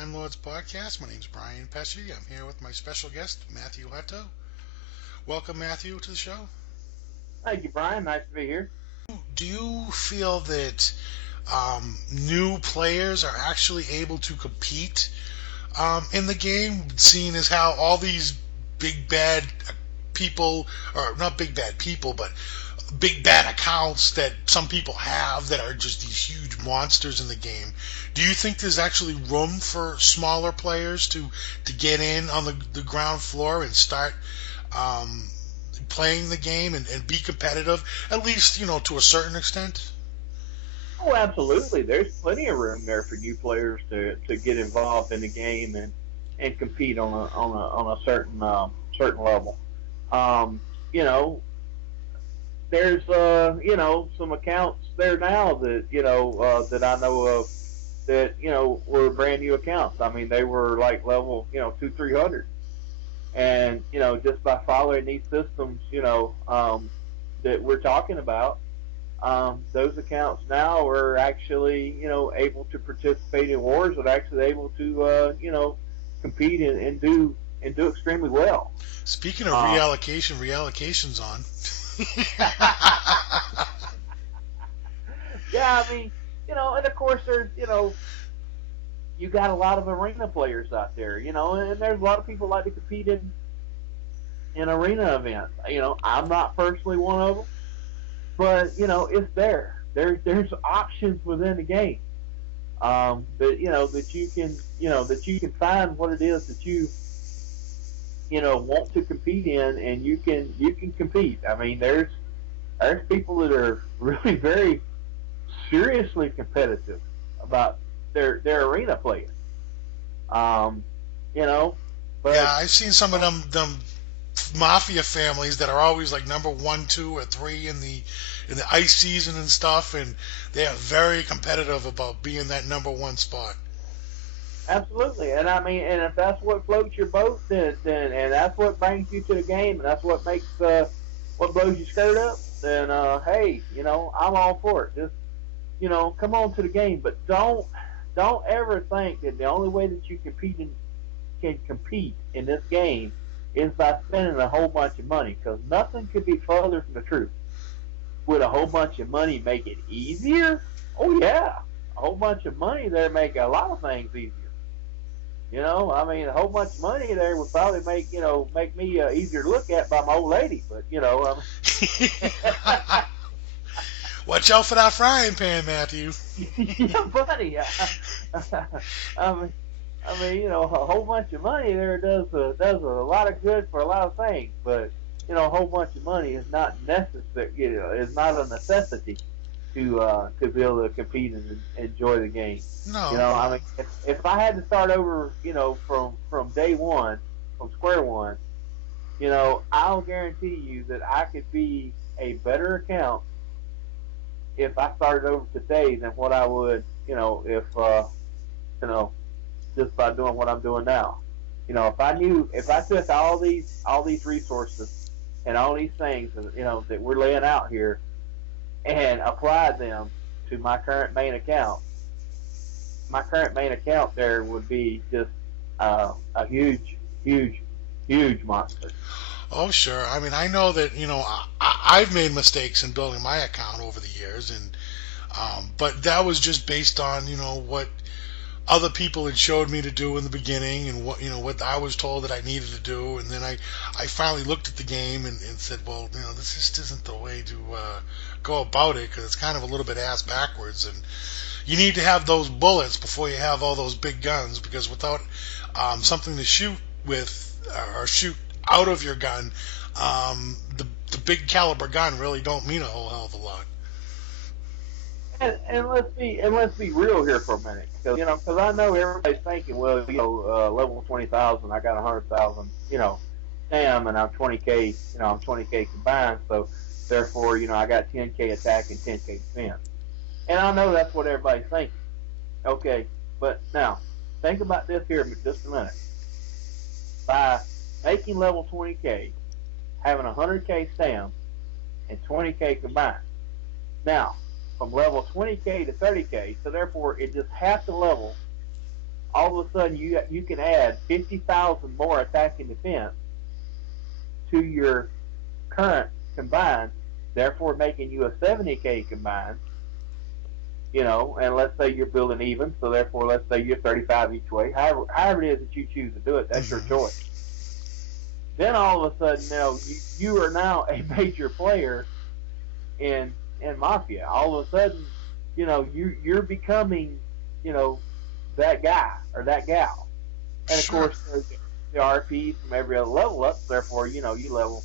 Time Lords podcast. My name's Brian Pesci. I'm here with my special guest, Matthew Hutto. Welcome, Matthew, to the show. Thank you, Brian. Nice to be here. Do you feel that new players are actually able to compete in the game, seeing as how all these big bad people, or not big bad people, but big bad accounts that some people have that are just these huge monsters in the game. Do you think there's actually room for smaller players to get in on the ground floor and start um, playing the game and be competitive, at least, to a certain extent? Oh, absolutely. There's plenty of room there for new players to get involved in the game and compete on a certain level. Um, you know, there's some accounts there now that that I know of that were brand new accounts. I mean, they were like level 200, 300, and just by following these systems that we're talking about, those accounts now are actually, able to participate in wars and actually able to, compete and do extremely well. Speaking of Um, reallocation's on. yeah, I mean, and of course there's, you got a lot of arena players out there, and there's a lot of people like to compete in arena events. I'm not personally one of them, but it's there. There's options within the game. That you can find what it is that you want to compete in, and you can compete. I mean, there's people that are really very seriously competitive about their arena playing. Um, you know, Yeah, but I've seen some of them mafia families that are always like number one, two, or three in the ice season and stuff, and they are very competitive about being that number one spot. absolutely, and I mean, and if that's what floats your boat, then and that's what brings you to the game, and that's what makes what blows your skirt up, then hey, I'm all for it. Just come on to the game, but don't ever think that the only way that you can compete in this game is by spending a whole bunch of money, because nothing could be further from the truth. Would a whole bunch of money make it easier? Oh yeah, a whole bunch of money there make a lot of things easier. I mean, a whole bunch of money there would probably make me easier to look at by my old lady. But Watch out for that frying pan, Matthew. yeah, buddy. I mean, a whole bunch of money there does a lot of good for a lot of things, but a whole bunch of money is not necessary. Is not a necessity to be able to compete and enjoy the game. No, I no. mean, if I had to start over, from day one, from square one, I'll guarantee you that I could be a better account if I started over today than what I would, if you know, just by doing what I'm doing now. If I took all these resources and all these things, that we're laying out here, and applied them to my current main account there would be just a huge, huge, huge monster. Oh, sure. I mean, I know that I've made mistakes in building my account over the years, and but that was just based on what other people had showed me to do in the beginning, and what I was told that I needed to do, and then I finally looked at the game and said, well, this just isn't the way to go about it, because it's kind of a little bit ass backwards, and you need to have those bullets before you have all those big guns, because without something to shoot with, or shoot out of your gun, the big caliber gun really don't mean a whole hell of a lot. And let's be real here for a minute, because I know everybody's thinking, well, level 20,000, I got 100,000, Sam, and I'm 20k, I'm 20k combined, so therefore, I got 10k attack and 10k defense, and I know that's what everybody's thinking. Okay, but now think about this here for just a minute. By making level 20k, having 100k Sam and 20k combined. Now, from level 20k to 30k, so therefore it just half the level all of a sudden you can add 50,000 more attacking defense to your current combined, therefore making you a 70K combined. And let's say you're building even, so therefore let's say you're 35 each way. However it is that you choose to do it, that's your choice. Then all of a sudden, you are now a major player in Mafia. All of a sudden, you're becoming, that guy or that gal. And of course, there's the RPs from every other level up. Therefore, you level,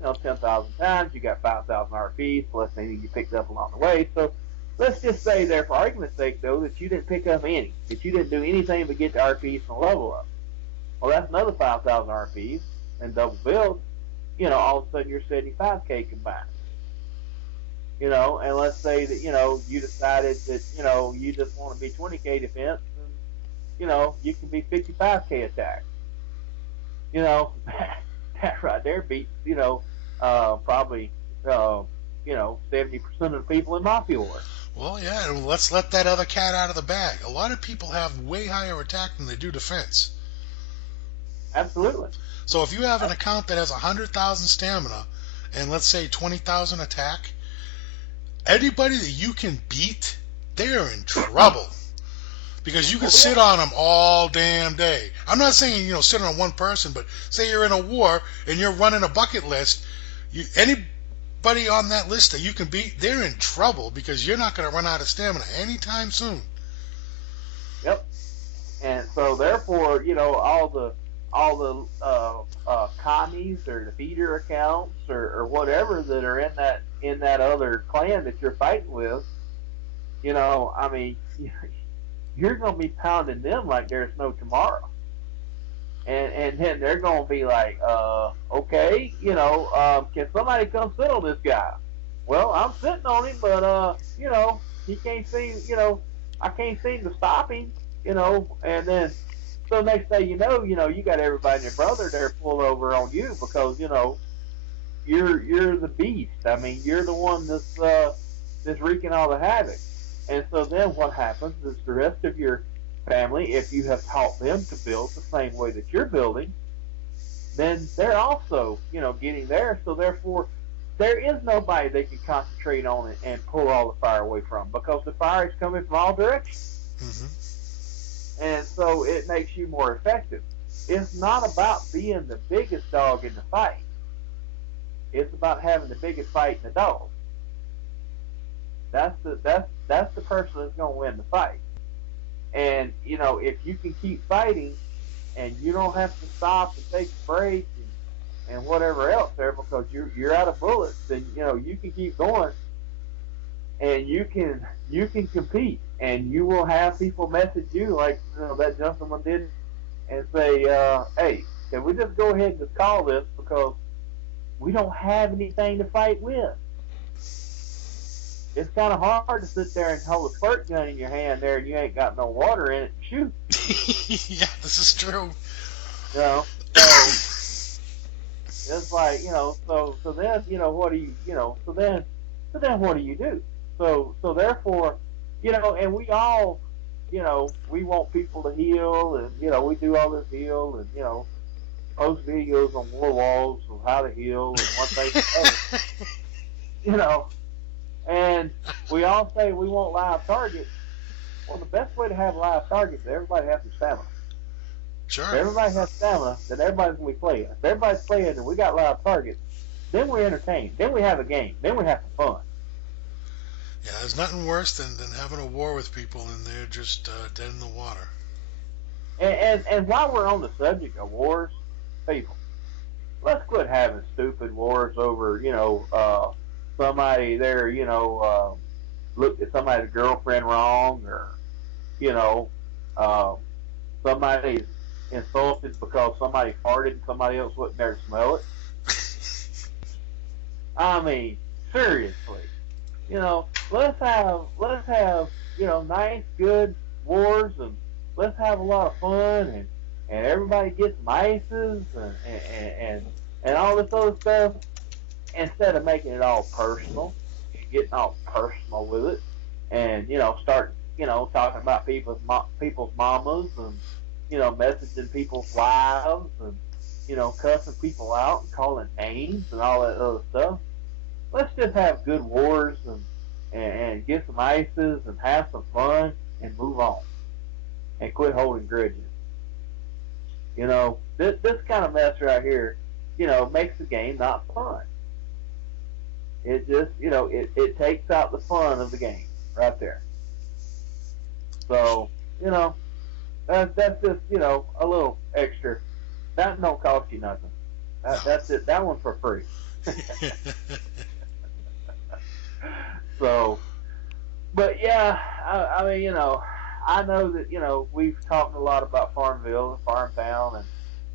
10,000 times. You got 5,000 RPs plus anything you picked up along the way. So let's just say there, for argument's sake, though, that you didn't pick up any, that you didn't do anything but get the RPs from level up. Well, that's another 5,000 RPs and double build. All of a sudden you're 75K combined. And let's say that, you decided that, you just want to be 20K defense, and, you can be 55K attack. That right there beats, probably, 70% of the people in Mafia War. Well, yeah, and let's let that other cat out of the bag. A lot of people have way higher attack than they do defense. Absolutely. So if you have an account that has 100,000 stamina and let's say 20,000 attack, anybody that you can beat, they are in trouble. Because you can sit on them all damn day. I'm not saying, sit on one person, but say you're in a war and you're running a bucket list, anybody on that list that you can beat, they're in trouble because you're not going to run out of stamina anytime soon. Yep. And so therefore, all the commies or the feeder accounts or whatever that are in that other clan that you're fighting with, I mean, you're going to be pounding them like there's no tomorrow. And then they're going to be like, okay, can somebody come sit on this guy? Well, I'm sitting on him, but, he can't seem, I can't seem to stop him, and then, so next day, you got everybody and your brother there pulled over on you because, you're the beast. I mean, you're the one that's wreaking all the havoc. And so then what happens is the rest of your family, if you have taught them to build the same way that you're building, then they're also, getting there. So therefore, there is nobody they can concentrate on and pull all the fire away from because the fire is coming from all directions. Mm-hmm. And so it makes you more effective. It's not about being the biggest dog in the fight. It's about having the biggest fight in the dog. That's the person that's going to win the fight. And if you can keep fighting, and you don't have to stop and take a break and whatever else there because you're out of bullets, then you can keep going, and you can compete, and you will have people message you like that gentleman did, and say, hey, can we just go ahead and just call this because we don't have anything to fight with. It's kind of hard to sit there and hold a squirt gun in your hand there and you ain't got no water in it to shoot. Yeah, this is true. So it's like, so then, what do you, so then what do you do? So therefore, and we all, we want people to heal and, we do all this heal and, post videos on war walls of how to heal and one thing and other. And we all say we want live targets. Well, the best way to have live targets is everybody has some stamina. Sure. If everybody has stamina, then everybody's going to be playing. If everybody's playing and we got live targets, then we're entertained. Then we have a game. Then we have some fun. Yeah, there's nothing worse than having a war with people and they're just dead in the water. And while we're on the subject of wars, people, let's quit having stupid wars over, somebody there, looked at somebody's girlfriend wrong, or, somebody's insulted because somebody farted and somebody else wasn't there to smell it. I mean, seriously, let's have, nice, good wars, and let's have a lot of fun, and everybody gets some ices and all this other stuff, instead of making it all personal and getting all personal with it, and start talking about people's mamas and messaging people's wives and cussing people out and calling names and all that other stuff. Let's just have good wars and get some ices and have some fun and move on and quit holding grudges. This kind of mess right here, makes the game not fun. It just, it takes out the fun of the game right there. So, that's just, a little extra. That don't cost you nothing. That's it. That one's for free. So, but yeah, I mean, I know that we've talked a lot about Farmville and Farmtown and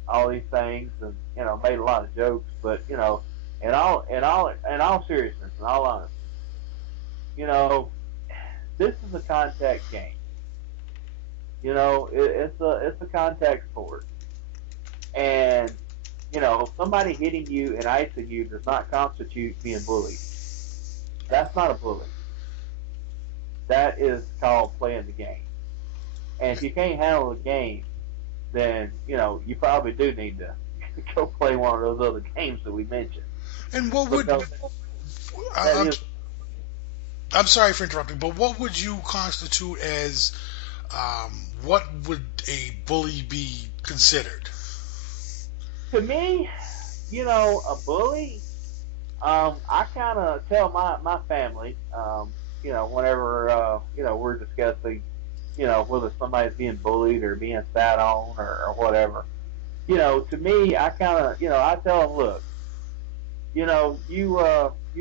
all these things, and made a lot of jokes. But in all seriousness, in all honesty, this is a contact game. It's a contact sport, and somebody hitting you and icing you does not constitute being bullied. That's not a bully. That is called playing the game. And if you can't handle the game, then you probably do need to go play one of those other games that we mentioned. And what would I'm sorry for interrupting, but what would you constitute as what would a bully be considered? To me, a bully, I kind of tell my family, whenever, we're discussing, whether somebody's being bullied or being sat on or whatever, to me, I kind of, I tell them, look, you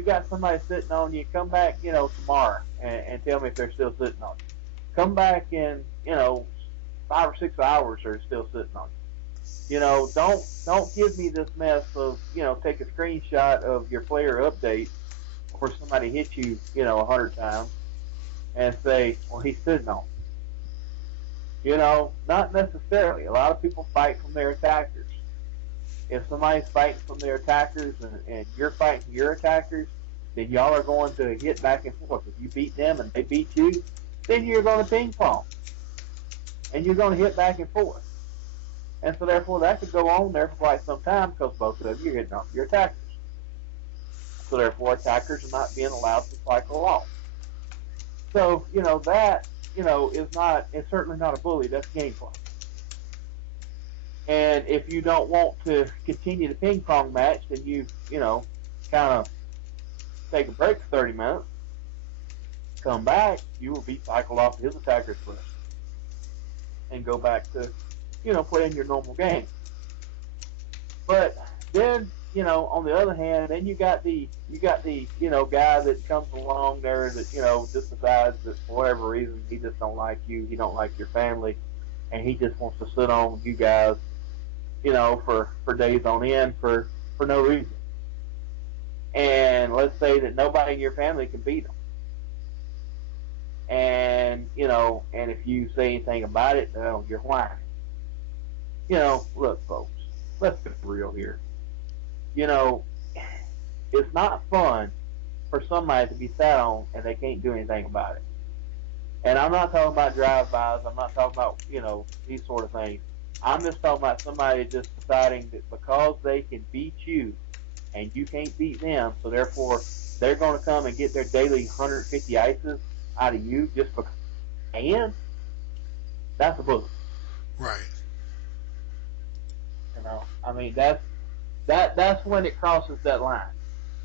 got somebody sitting on you, come back, tomorrow and tell me if they're still sitting on you. Come back in, 5 or 6 hours they're still sitting on you. Don't give me this mess of, take a screenshot of your player update where somebody hit you, 100 times and say, well, he's sitting on you. Not necessarily. A lot of people fight from their attackers. If somebody's fighting from their attackers and you're fighting your attackers, then y'all are going to hit back and forth. If you beat them and they beat you, then you're going to ping pong. And you're going to hit back and forth. And so therefore that could go on there for quite some time because both of you are hitting off your attackers. So therefore attackers are not being allowed to cycle off. So, that, it's certainly not a bully, that's gameplay. And if you don't want to continue the ping pong match, then you kind of take a break for 30 minutes, come back, you will be cycled off his attacker's list and go back to, playing your normal game. But then, on the other hand, then you got the guy that comes along there that, just decides that for whatever reason he just don't like you, he don't like your family, and he just wants to sit on you guys, for days on end for no reason. And let's say that nobody in your family can beat him. And, and if you say anything about it, you're whining. Look, folks, let's be real here. It's not fun for somebody to be sat on and they can't do anything about it. And I'm not talking about drive-bys. I'm not talking about, these sort of things. I'm just talking about somebody just deciding that because they can beat you and you can't beat them, so therefore they're going to come and get their daily 150 ices out of you just because they can. That's a bully. Right. I mean, that's when it crosses that line.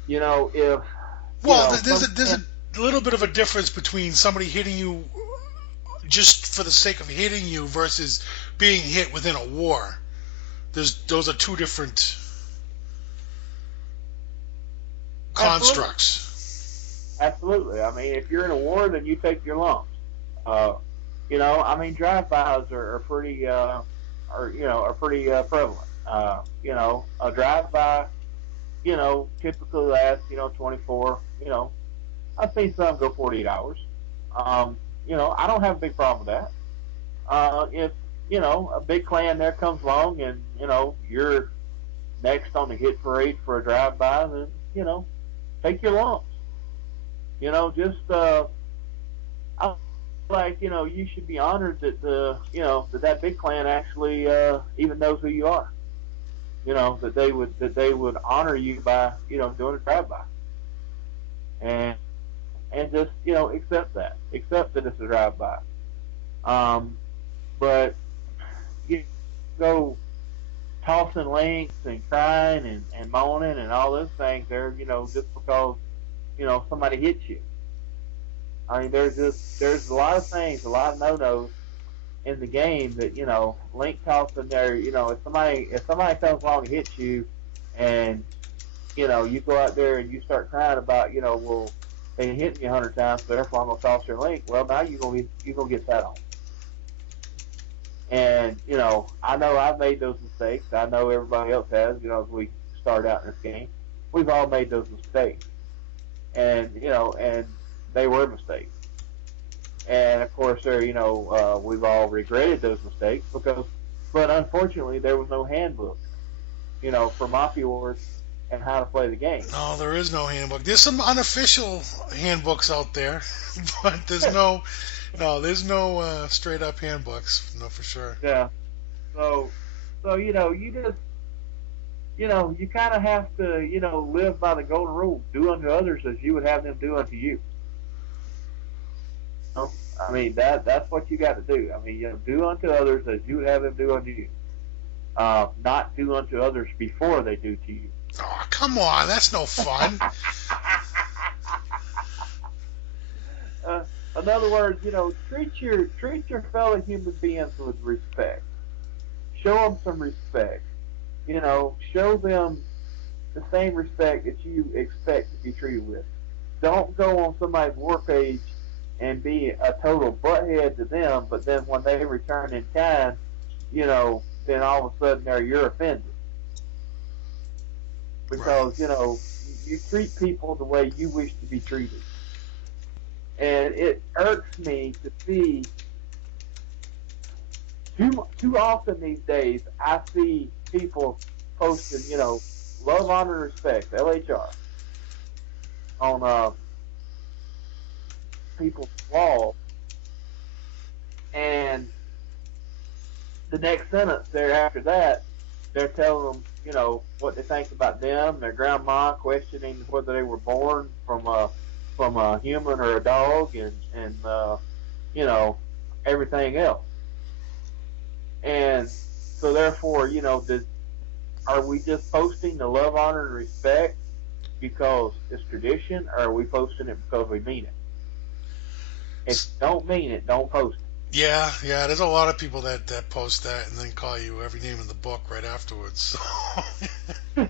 If there's a little bit of a difference between somebody hitting you just for the sake of hitting you versus being hit within a war. Those are two different constructs. Absolutely. I mean, if you're in a war, then you take your lumps. Drive-bys are pretty prevalent. A drive-by, typically lasts, 24, I've seen some go 48 hours. I don't have a big problem with that. If, a big clan there comes along and, you're next on the hit parade for a drive-by, then, take your lumps. like you should be honored that that big clan actually even knows who you are. That they would honor you by doing a drive by and just accept that it's a drive by. Um, but you go tossing links and crying and moaning and all those things there, just because somebody hits you. I mean, there's a lot of things, a lot of no-nos in the game that link tossing there. If somebody comes along and hits you, and you go out there and you start crying about well, they hit me 100 times, so therefore I'm gonna toss your link. Well, now you're gonna get that on. And I know I've made those mistakes. I know everybody else has. As we start out in this game, we've all made those mistakes, and they were mistakes. And of course, we've all regretted those mistakes but unfortunately, there was no handbook, for Mafia Wars and how to play the game. No, there is no handbook. There's some unofficial handbooks out there, but there's no straight up handbooks. No, for sure. Yeah. So, you just, you kind of have to, live by the golden rule: do unto others as you would have them do unto you. I mean, that's what you got to do. I mean, do unto others as you would have them do unto you. Not do unto others before they do to you. Oh, come on, that's no fun. In other words, treat your fellow human beings with respect. Show them some respect. Show them the same respect that you expect to be treated with. Don't go on somebody's war page and be a total butthead to them, but then when they return in kind, then all of a sudden you're offended. Because, Right. you treat people the way you wish to be treated. And it irks me to see too often these days, I see people posting, love, honor, and respect, LHR, on people's walls, and the next sentence there after that, they're telling them, what they think about them, their grandma, questioning whether they were born from a human or a dog, and everything else. And so therefore, are we just posting the love, honor, and respect because it's tradition, or are we posting it because we mean it? If you don't mean it, don't post it. Yeah. There's a lot of people that post that and then call you every name in the book right afterwards. If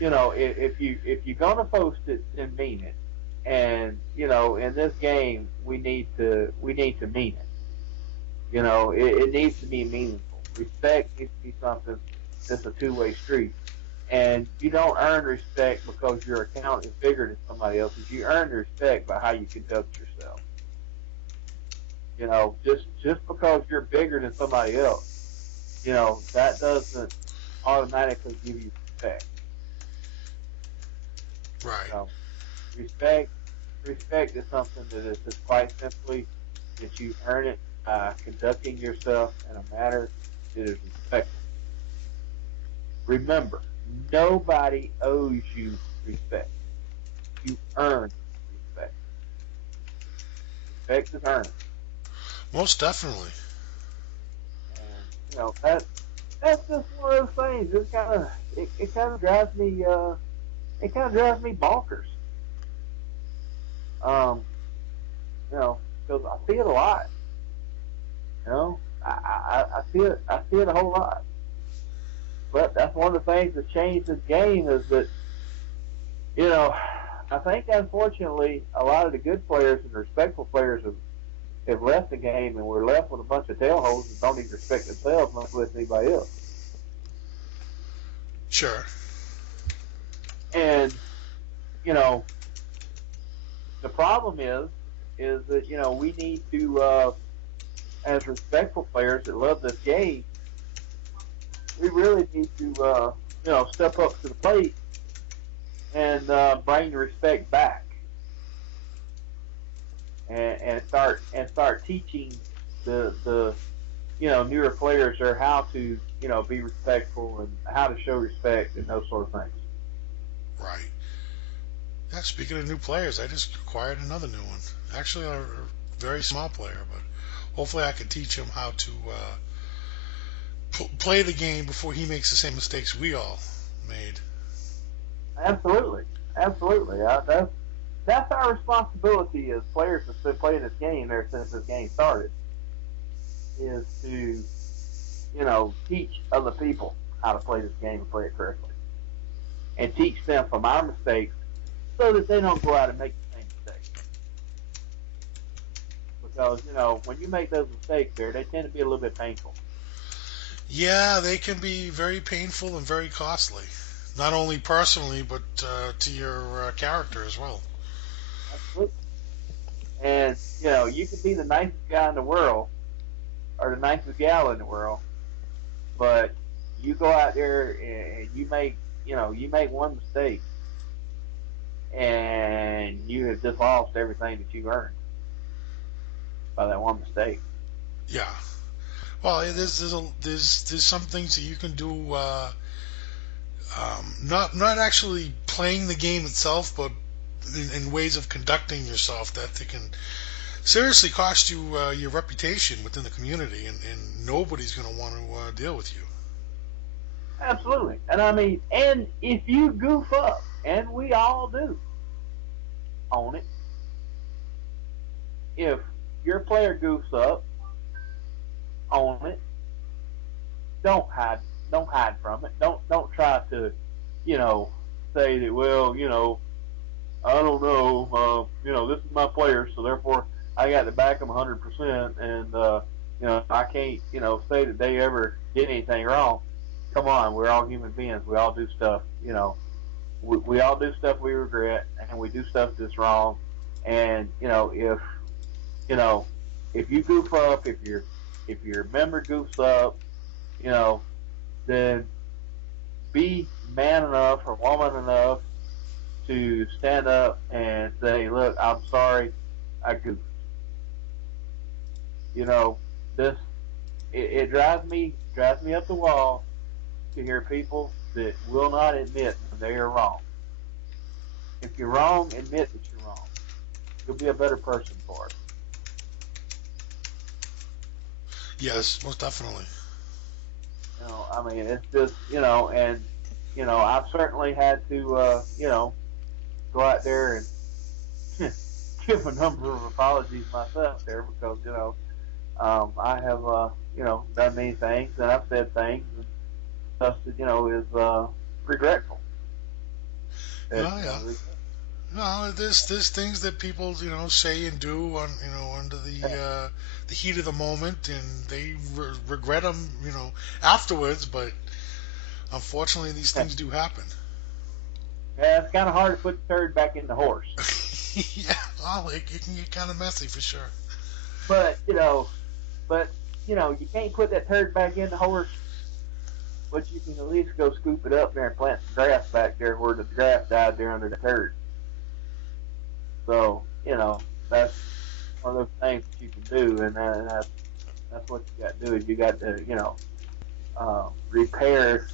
you're gonna post it, then mean it. And in this game, we need to mean it. It needs to be meaningful. Respect needs to be something that's a two-way street. And you don't earn respect because your account is bigger than somebody else's. You earn respect by how you conduct yourself. Just because you're bigger than somebody else, that doesn't automatically give you respect. Right. So, respect is something that is just quite simply that you earn it by conducting yourself in a manner that is respectful. Remember, nobody owes you respect. You earn respect. Respect is earned. Most definitely. And that's just one of those things. It kind of drives me bonkers. Um, because I see it a lot. I see it a whole lot. But that's one of the things that changed this game is that I think unfortunately a lot of the good players and respectful players have left the game, and we're left with a bunch of tailholes that don't even respect themselves, much less anybody else. Sure. And the problem is that we need to, as respectful players that love this game, we really need to step up to the plate and bring the respect back. and start teaching the newer players or how to be respectful and how to show respect and those sort of things. Right. Yeah, speaking of new players, I just acquired another new one. Actually, a very small player, but hopefully I can teach him how to play the game before he makes the same mistakes we all made. Absolutely, absolutely. That's our responsibility as players that's been playing this game there since this game started, is to teach other people how to play this game and play it correctly, and teach them from our mistakes so that they don't go out and make the same mistakes. Because when you make those mistakes there, they tend to be a little bit painful. Yeah, they can be very painful and very costly, not only personally but to your character as well. Absolutely. And you could be the nicest guy in the world or the nicest gal in the world, but you go out there and you make one mistake and you have just lost everything that you earned by that one mistake. Yeah. Well, there's some things that you can do. Not actually playing the game itself, but in ways of conducting yourself that they can seriously cost you your reputation within the community, and nobody's going to want to deal with you. Absolutely. And I mean, and if you goof up, and we all do, own it. If your player goofs up, own it. Don't hide. Don't hide from it. Don't try to, you know, say that. Well, I don't know. This is my player, so therefore I got to back them 100%, and I can't, say that they ever did anything wrong. Come on, we're all human beings. We all do stuff. We all do stuff we regret, and we do stuff that's wrong. And you know if you goof up, if your member goofs up, you know, then be man enough or woman enough to stand up and say, "Look, I'm sorry, I goofed." You know, this it drives me up the wall to hear people that will not admit when they are wrong. If you're wrong, admit that you're wrong. You'll be a better person for it. It's, Yes, most definitely. I mean, it's just, and I've certainly had to, go out there and give a number of apologies myself there because, I have, done many things and I've said things and stuff that, is regretful. Oh yeah. No, there's things that people say and do on under the heat of the moment, and they regret them afterwards. But unfortunately, these things do happen. Yeah, it's kind of hard to put the turd back in the horse. Yeah, well, it can get kind of messy for sure. But, you can't put that turd back in the horse, but you can at least go scoop it up there and plant some grass back there where the grass died there under the turd. So, that's one of those things that you can do, and that's what you got to do is you got to, repair,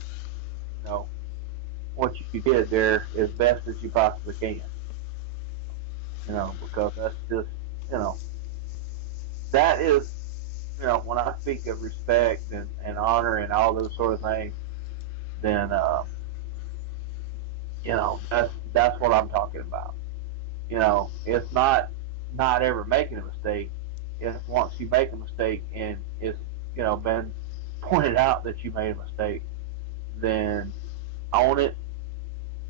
you know, what you did there as best as you possibly can. Because that's just, you know, that is, when I speak of respect and honor and all those sort of things, then, that's what I'm talking about. It's not ever making a mistake. It's once you make a mistake and it's, been pointed out that you made a mistake, then own it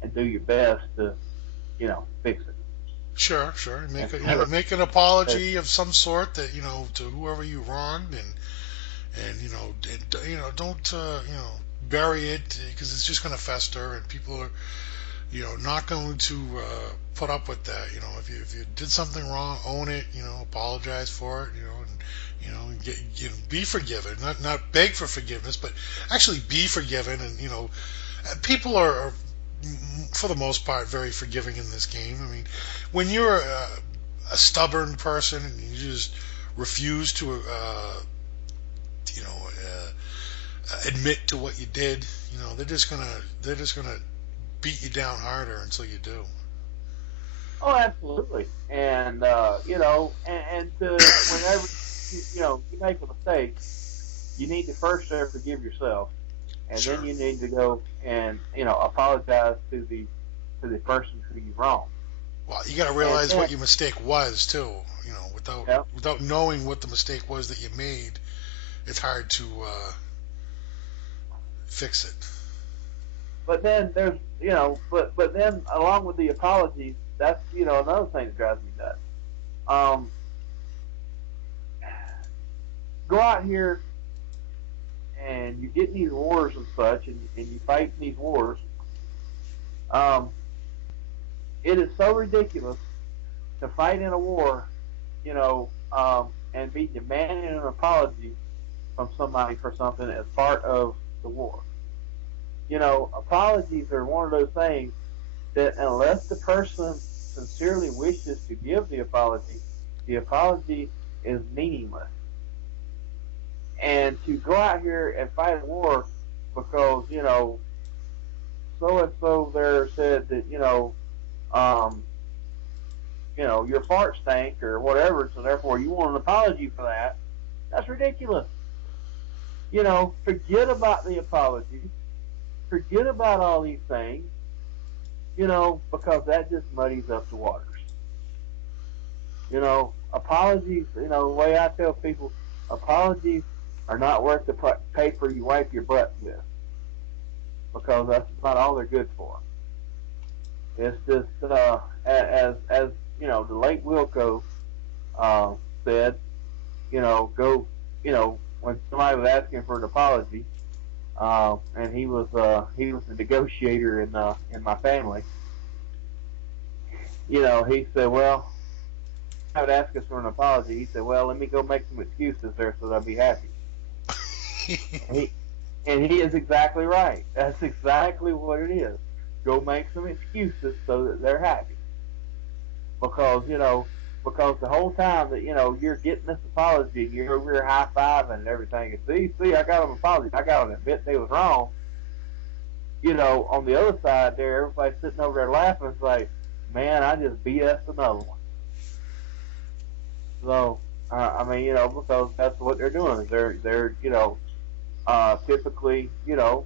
and do your best to, fix it. Sure, sure. And Make an apology of some sort that to whoever you wronged, and don't bury it because it's just going to fester, and people are not going to put up with that. If you did something wrong, own it. Apologize for it. Be forgiven. Not beg for forgiveness, but actually be forgiven. And people are for the most part very forgiving in this game. I mean, when you're a stubborn person and you just refuse to you know admit to what you did, they're just gonna beat you down harder until you do. Oh, absolutely. And and to whenever you make a mistake, you need to first forgive yourself, and then Sure. you need to go and apologize to the person who you wronged. Well, you got to And realize then, what your mistake was too. Without yeah, knowing what the mistake was that you made, it's hard to fix it. but then there's but then along with the apologies, that's another thing that drives me nuts. Um, go out here and you get in these wars and such, and you fight in these wars. Um, it is so ridiculous to fight in a war, and be demanding an apology from somebody for something as part of the war. Apologies are one of those things that unless the person sincerely wishes to give the apology is meaningless. And to go out here and fight a war because, so and so there said that, um, your fart stank or whatever, so therefore you want an apology for that, that's ridiculous. Forget about the apology, forget about all these things, because that just muddies up the waters. Apologies, the way I tell people, apologies are not worth the paper you wipe your butt with, because that's about all they're good for. It's just, as the late Wilco uh, said, go, when somebody was asking for an apology, and he was the negotiator in my family. He said, well, I would ask us for an apology. He said, well, let me go make some excuses there so that I'll be happy. And he is exactly right. That's exactly what it is. Go make some excuses so that they're happy. Because, because the whole time that, you're getting this apology and you're over here high fiving and everything, and see, I got an apology. I got to admit they was wrong. On the other side there, everybody's sitting over there laughing. It's like, man, I just BS'd another one. So, because that's what they're doing. They're typically, 4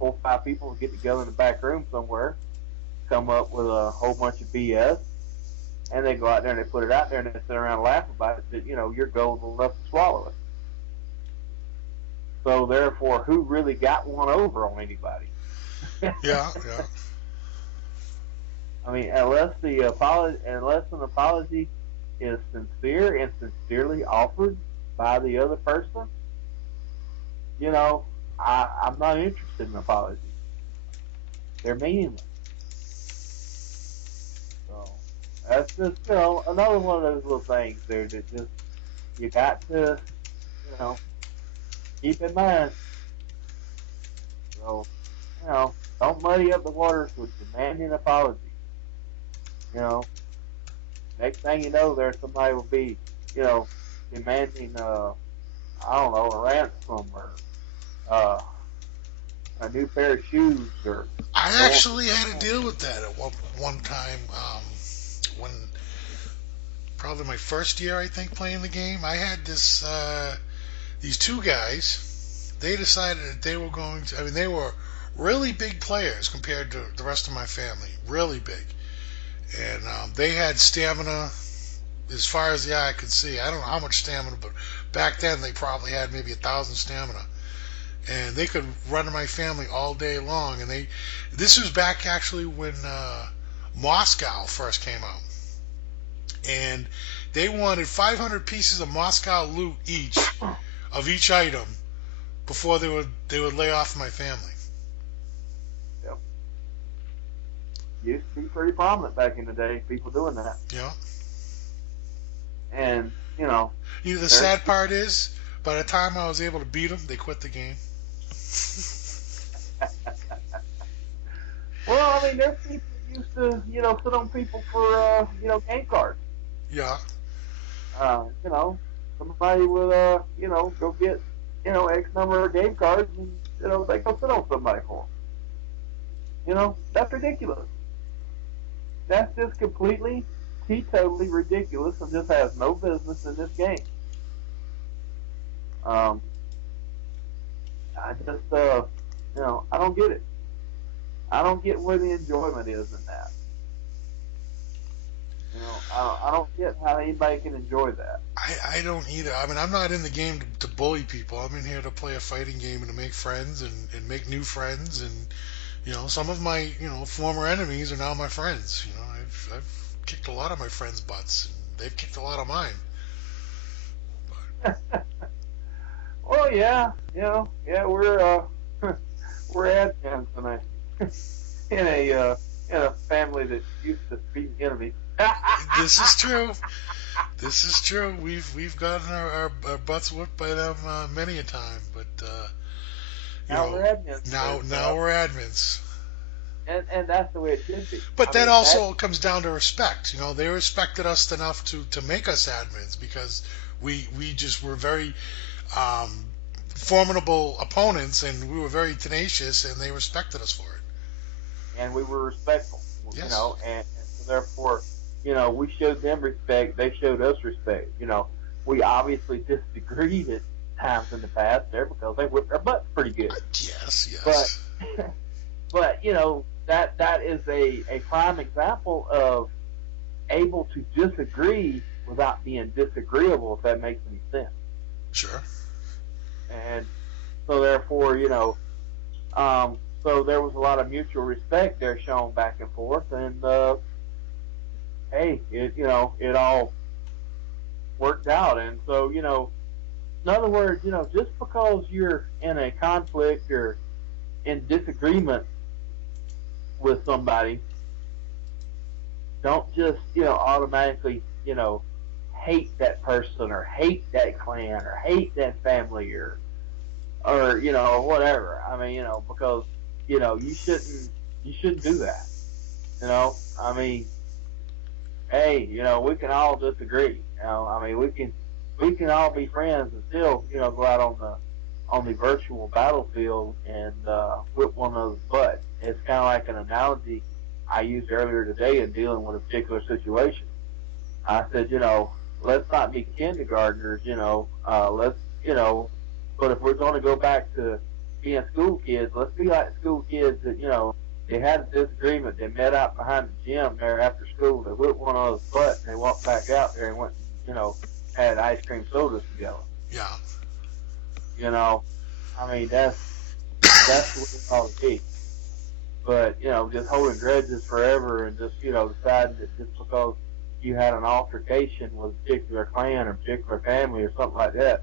or 5 people get together in the back room somewhere, come up with a whole bunch of BS, and they go out there and they put it out there and they sit around and laugh about it. That you're gullible enough to swallow it. So therefore, who really got one over on anybody? Yeah, yeah. I mean, unless an apology is sincere and sincerely offered by the other person, I'm not interested in apologies. They're meaningless. So that's just another one of those little things there that just you got to you know keep in mind. So don't muddy up the waters with demanding apologies. You know, next thing you know, there somebody will be you know demanding I don't know, a ransom or uh, a new pair of shoes or I going. actually had to deal with that at one time when probably my first year I think playing the game. I had these two guys. They decided that they were going to. I mean, they were really big players compared to the rest of my family. Really big, and they had stamina as far as the eye could see. I don't know how much stamina, but back then they probably had maybe 1,000 stamina, and they could run to my family all day long. And this was back actually when Moscow first came out, and they wanted 500 pieces of Moscow loot each of each item before they would lay off my family. Yep. Used to be pretty prominent back in the day, people doing that. You know, And, the there's sad part is, by the time I was able to beat them, they quit the game. well, I mean, there's people that used to, sit on people for, game cards. Yeah. You know, somebody would, go get, X number of game cards and, they go sit on somebody for them. That's ridiculous. That's just completely, totally ridiculous and just has no business in this game. Um, I just, I don't get it. I don't get where the enjoyment is in that. I don't get how anybody can enjoy that. I don't either. I mean, I'm not in the game to bully people. I'm in here to play a fighting game and to make friends and make new friends. And, some of my, former enemies are now my friends. I've kicked a lot of my friends' butts. And they've kicked a lot of mine. Well, yeah, yeah, we're admins in a in a family that used to be enemies. This is true. This is true. We've gotten our butts whipped by them many a time, but you Now know we're admins, now we're admins. and that's the way it should be. But I that mean, also comes down to respect. They respected us enough to make us admins because we just were very um, formidable opponents and we were very tenacious and they respected us for it. and we were respectful, Yes. and so therefore, we showed them respect. They showed us respect. We obviously disagreed at times in the past there because they whipped our butts pretty good, Yes. but Yes. but that is a prime example of able to disagree without being disagreeable, if that makes any sense. Sure. And so therefore, so there was a lot of mutual respect there shown back and forth, and hey, it all worked out. And so, in other words, just because you're in a conflict or in disagreement with somebody, don't just automatically hate that person or hate that clan or hate that family or whatever. I mean, because you shouldn't do that. I mean, hey, we can all disagree. I mean, we can all be friends and still go out on the virtual battlefield and whip one of those butt. It's kind of like an analogy I used earlier today in dealing with a particular situation. I said, let's not be kindergartners, let's, but if we're going to go back to being school kids, let's be like school kids that, they had a disagreement. They met out behind the gym there after school. They whipped one of those butt and they walked back out there and went, had ice cream sodas together. Yeah. I mean, that's what it ought to be. But just holding grudges forever and just deciding that just because you had an altercation with a particular clan or particular family or something like that,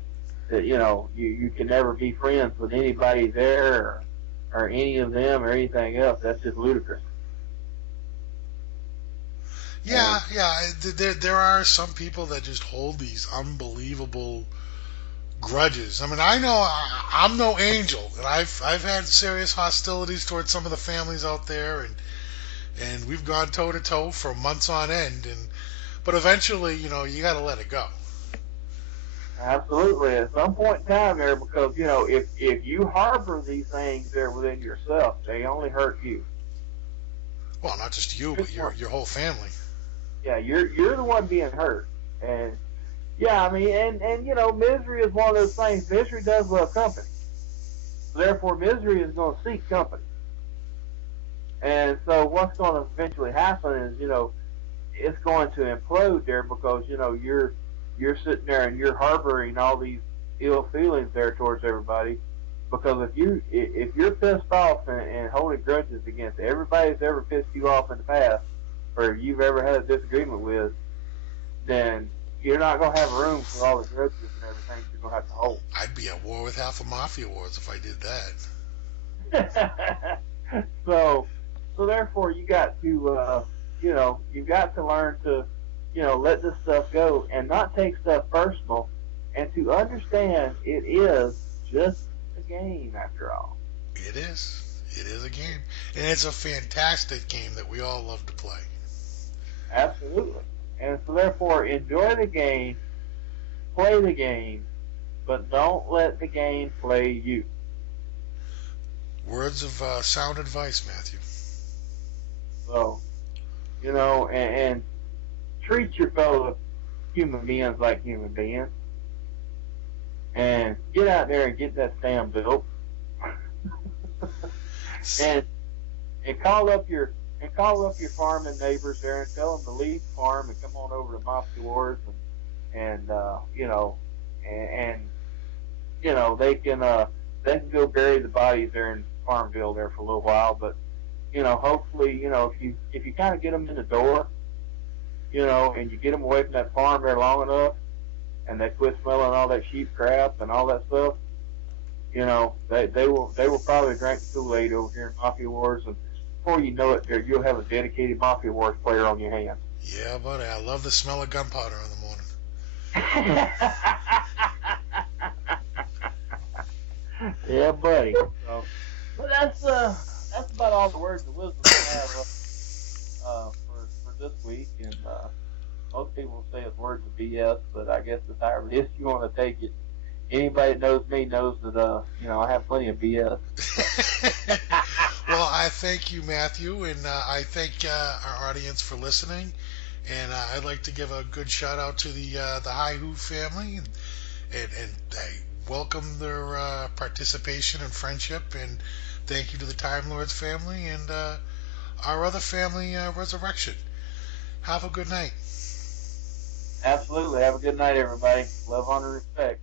that you can never be friends with anybody there or any of them or anything else. That's just ludicrous. Yeah, And yeah. There are some people that just hold these unbelievable grudges. I mean, I know I'm no angel, and I've had serious hostilities towards some of the families out there, and we've gone toe to toe for months on end. But eventually, you got to let it go. absolutely, at some point in time there, because if you harbor these things there within yourself, they only hurt you. Well, not just you, but your whole family. Yeah, you're the one being hurt. And yeah, I mean, and misery is one of those things. Misery does love company. Therefore, misery is going to seek company. And so, what's going to eventually happen is, it's going to implode there because you're sitting there and you're harboring all these ill feelings there towards everybody. Because if you're pissed off and holding grudges against everybody that's ever pissed you off in the past, or you've ever had a disagreement with, then you're not going to have room for all the grudges and everything you're going to have to hold. I'd be at war with half of Mafia Wars if I did that. so, so therefore, you've got to learn to, let this stuff go and not take stuff personal, and to understand it is just a game after all. It is. It is a game, and it's a fantastic game that we all love to play. Absolutely. And so therefore, enjoy the game, play the game, but don't let the game play you. Words of sound advice, Matthew. So, and treat your fellow human beings like human beings, and get out there and get that stand built, and and call up your farming neighbors there and tell them to leave the farm and come on over to Mafia Wars and and they can go bury the bodies there in Farmville there for a little while, but hopefully if you kind of get them in the door, and you get them away from that farm there long enough, and they quit smelling all that sheep crap and all that stuff, they will probably drink the Kool-Aid over here in Mafia Wars, and before you know it, there you'll have a dedicated Mafia Wars player on your hands. Yeah, buddy. I love the smell of gunpowder in the morning. Yeah, buddy. So, but that's about all the words of wisdom I have for this week, and most people say it's words of BS, but I guess it's however it is you want to take it. Anybody that knows me knows that I have plenty of BS. Well, I thank you, Matthew, and I thank our audience for listening. And I'd like to give a good shout out to the Hi Who family, and I welcome their participation and friendship. And thank you to the Time Lords family and our other family, Resurrection. Have a good night. Absolutely. Have a good night, everybody. Love, honor, respect.